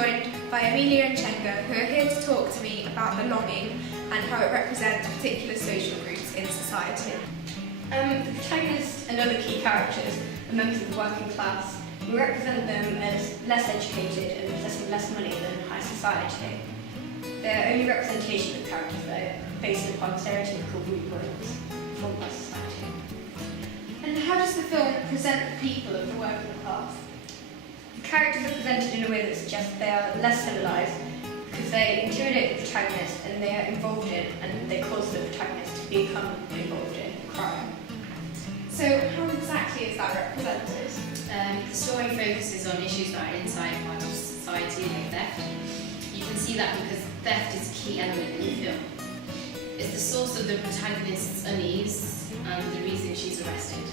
joined by Amelia and Chenga, who are here to talk to me about belonging and how it represents particular social groups in society. The protagonists and other key characters are members of the working class. We represent them as less educated and possessing less money than high society. They're only representation of characters though, based upon stereotypical viewpoints formed by society. And how does the film present the people of the working class? The characters are presented in a way that suggests they are less civilised because they intimidate the protagonist and they are involved in and they cause the protagonist to become involved in crime. So how exactly is that represented? The story focuses on issues that are inside part of society, like theft. You can see that because theft is a key element in the film. It's the source of the protagonist's unease and the reason she's arrested.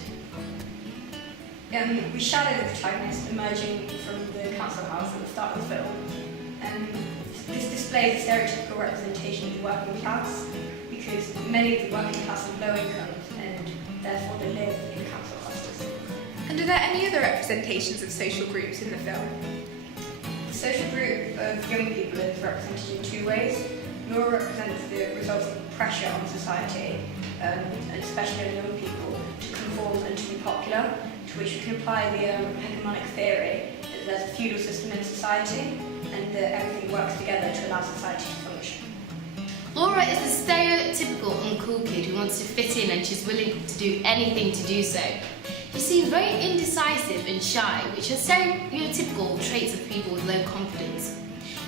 We shadow the protagonist emerging from the council house at the start of the film. This displays a stereotypical representation of the working class because many of the working class have low incomes and therefore they live in council houses. And are there any other representations of social groups in the film? The social group of young people is represented in two ways. Laura represents the resulting pressure on society, and especially on young people, to conform and to be popular, to which we can apply the hegemonic theory that there's a feudal system in society and that everything works together to allow society to function. Laura is the stereotypical uncool kid who wants to fit in and she's willing to do anything to do so. She seems very indecisive and shy, which are stereotypical traits of people with low confidence.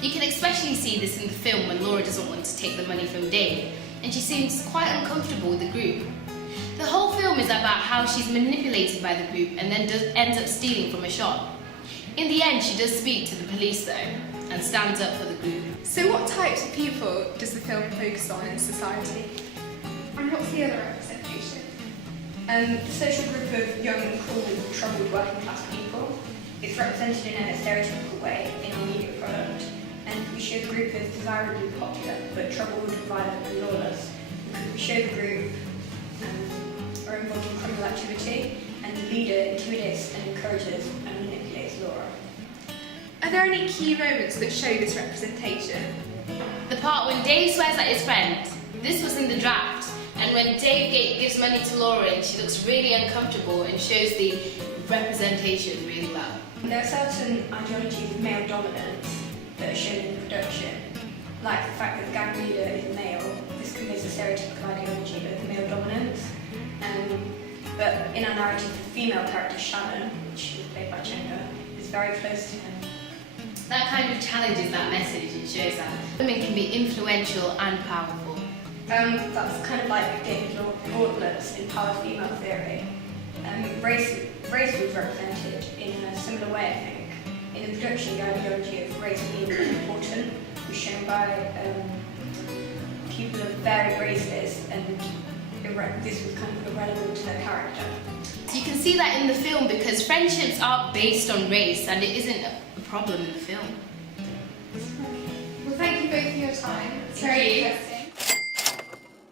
You can especially see this in the film when Laura doesn't want to take the money from Dave, and she seems quite uncomfortable with the group. The whole film is about how she's manipulated by the group and then ends up stealing from a shop. In the end, she does speak to the police though, and stands up for the group. So what types of people does the film focus on in society? And what's the other representation? The social group of young, cool, troubled working class people is represented in a stereotypical way in our media product, and we show the group as desirably popular but troubled, violent and lawless because we show the group are involved in criminal activity and the leader intimidates and encourages and manipulates Laura. Are there any key moments that show this representation? The part when Dave swears at his friend. This was in the draft, and when Dave gives money to Laura and she looks really uncomfortable and shows the representation really well. There are certain ideologies of male dominance that are shown in the production, like the fact that the gang leader is male. This conveys a stereotypical ideology of male dominance. But in our narrative, the female character Shannon, which is played by Chenga, is very close to him. That kind of challenges that message and shows that women can be influential and powerful. That's kind of like David Gauntlets in Power Female Theory. Race was represented in a similar way, I think. In the production, the ideology of race being important was shown by people of varied races, and this was kind of irrelevant to their character. You can see that in the film because friendships are based on race and it isn't a problem in the film. Well, thank you both for your time. It's Thank very you. interesting.